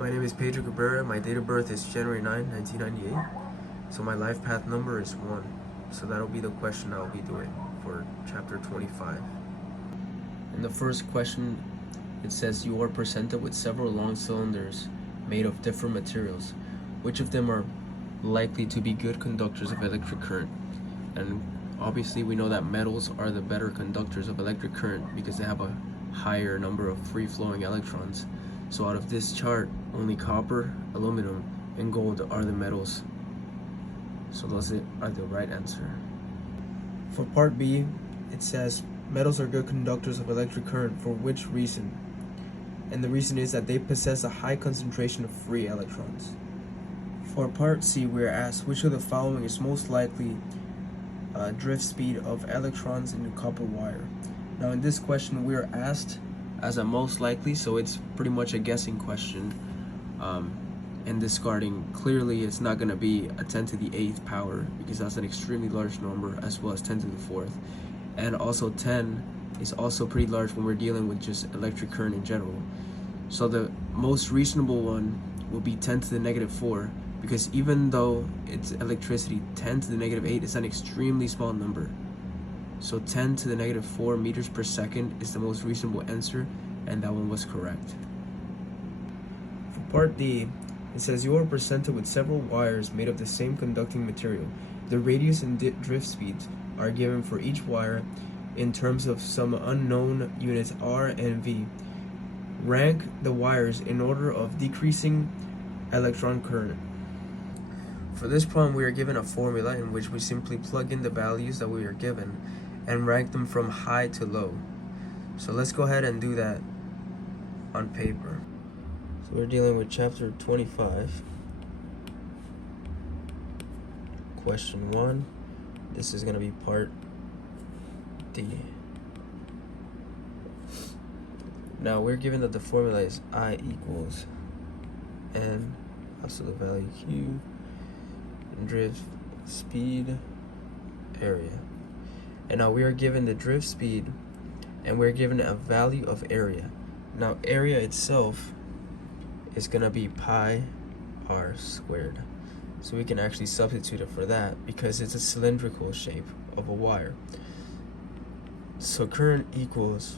My name is Pedro Cabrera. My date of birth is January 9, 1998. So my life path number is 1. So that'll be the question I'll be doing for chapter 25. In the first question, it says you are presented with several long cylinders made of different materials. Which of them are likely to be good conductors of electric current? And obviously we know that metals are the better conductors of electric current because they have a higher number of free-flowing electrons. So out of this chart, only copper, aluminum, and gold are the metals. So those are the right answer. For part B, it says metals are good conductors of electric current. For which reason? And the reason is that they possess a high concentration of free electrons. For part C, we are asked which of the following is most likely drift speed of electrons in a copper wire. Now in this question we are asked as a most likely, so it's pretty much a guessing question, and discarding. Clearly it's not going to be a 10 to the 8th power because that's an extremely large number, as well as 10 to the 4th, and also 10 is also pretty large when we're dealing with just electric current in general. So the most reasonable one will be 10 to the negative 4, because even though it's electricity, 10 to the negative 8 is an extremely small number. So 10 to the negative 4 meters per second is the most reasonable answer, and that one was correct. For part D, it says you are presented with several wires made of the same conducting material. The radius and drift speeds are given for each wire in terms of some unknown units R and V. Rank the wires in order of decreasing electron current. For this problem, we are given a formula in which we simply plug in the values that we are given and rank them from high to low. So let's go ahead and do that on paper. So we're dealing with chapter 25. Question 1. This is going to be part D. Now we're given that the formula is I equals N, also the value Q, drift speed, area. And now we are given the drift speed and we're given a value of area. Now area itself is going to be pi r squared. So we can actually substitute it for that because it's a cylindrical shape of a wire. So current equals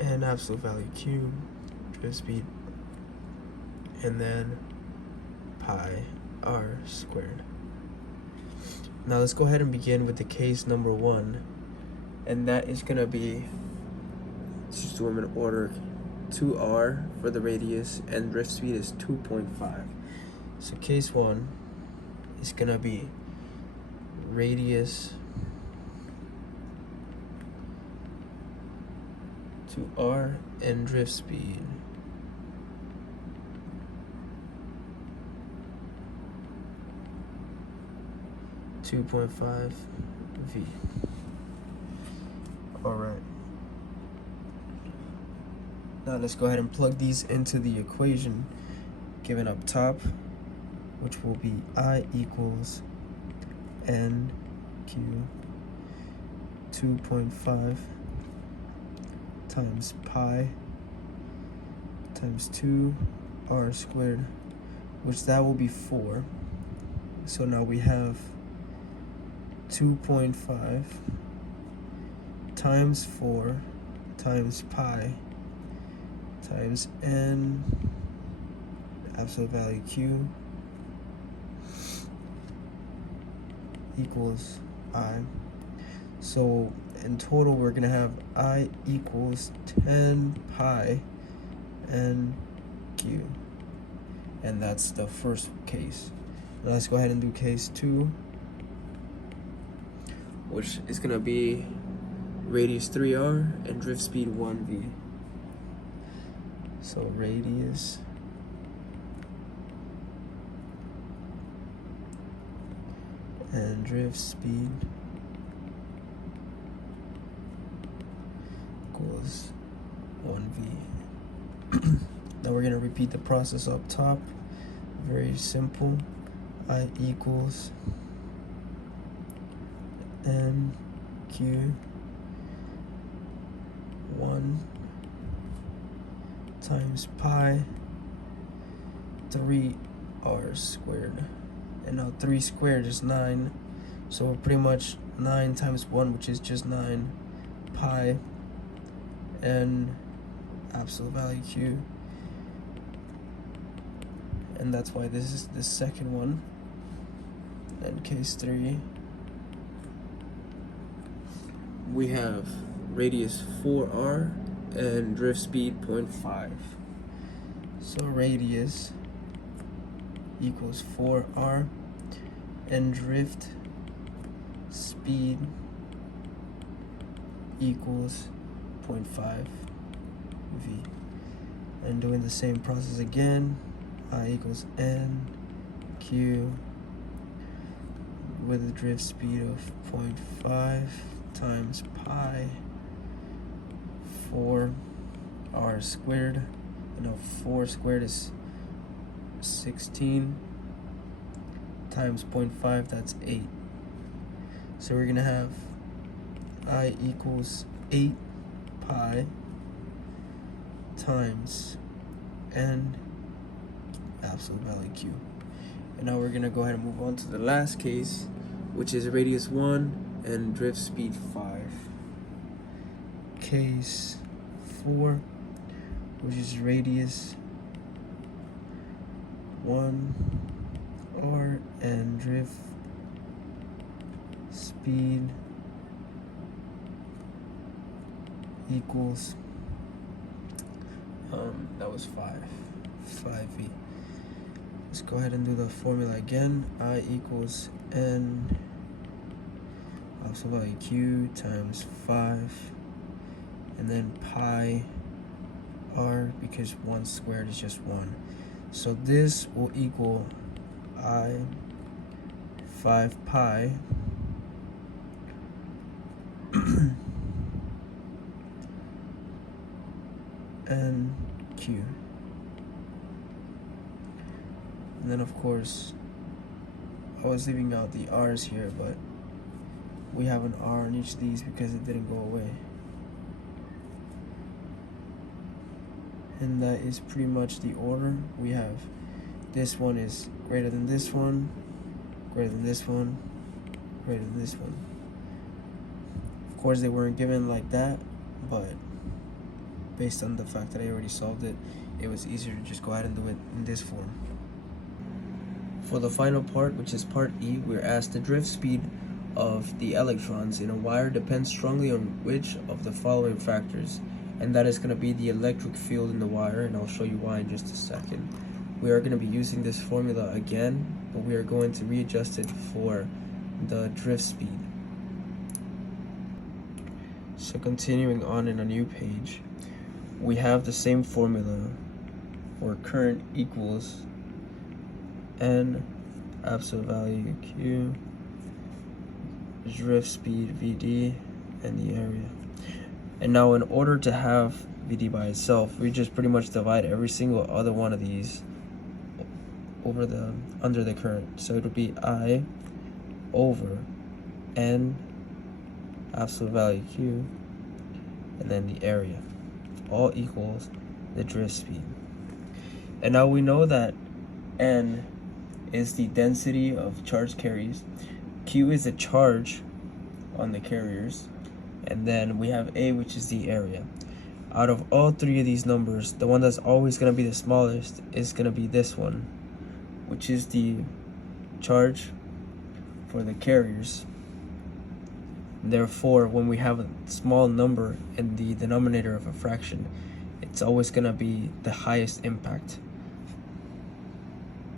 N absolute value Q, drift speed, and then pi r squared. Now let's go ahead and begin with the case number 1, and that is going to be, let's just do them in order, 2r for the radius, and drift speed is 2.5. So case 1 is going to be radius 2r and drift speed 2.5 V. Alright. Now let's go ahead and plug these into the equation given up top, which will be I equals N Q 2.5 times pi times 2 r squared, which that will be 4. So now we have 2.5 times 4 times pi times N absolute value Q equals I. So in total we're going to have I equals 10 pi N Q, and that's the first case. Now let's go ahead and do case 2, which is going to be radius 3r and drift speed 1v. So radius and drift speed equals 1v. Now we're going to repeat the process up top. Very simple. I equals N Q 1 times pi 3r squared. And now 3 squared is 9. So pretty much 9 times 1, which is just 9 pi n absolute value q. And that's why this is the second one. And case 3, we have radius 4r and drift speed 0.5. So radius equals 4r and drift speed equals 0.5 v. And doing the same process again, I equals n q with a drift speed of 0.5 times pi 4r squared. You know, 4 squared is 16 times 0.5, that's 8. So we're gonna have I equals 8 pi times n absolute value q. And now we're gonna go ahead and move on to the last case, which is radius 1 and drift speed 5. Case 4, which is radius 1r and drift speed equals that was 5v. Let's go ahead and do the formula again. I equals n absolute value q times 5 and then pi r, because 1 squared is just 1. So this will equal I 5 pi n q. And then of course I was leaving out the r's here, but we have an r in each of these because it didn't go away. And that is pretty much the order. We have this one is greater than this one, greater than this one, greater than this one. Of course they weren't given like that, but based on the fact that I already solved it, it was easier to just go ahead and do it in this form. For the final part, which is part E, we're asked the drift speed of the electrons in a wire depends strongly on which of the following factors, and that is going to be the electric field in the wire, and I'll show you why in just a second. We are going to be using this formula again, but we are going to readjust it for the drift speed. So continuing on in a new page, we have the same formula for current equals n absolute value q, drift speed vd, and the area. And now in order to have vd by itself, we just pretty much divide every single other one of these over the under the current. So it'll be I over n absolute value q and then the area, all equals the drift speed. And now we know that n is the density of charged carriers, q is the charge on the carriers, and then we have a, which is the area. Out of all three of these numbers, the one that's always going to be the smallest is going to be this one, which is the charge for the carriers. Therefore, when we have a small number in the denominator of a fraction, it's always going to be the highest impact.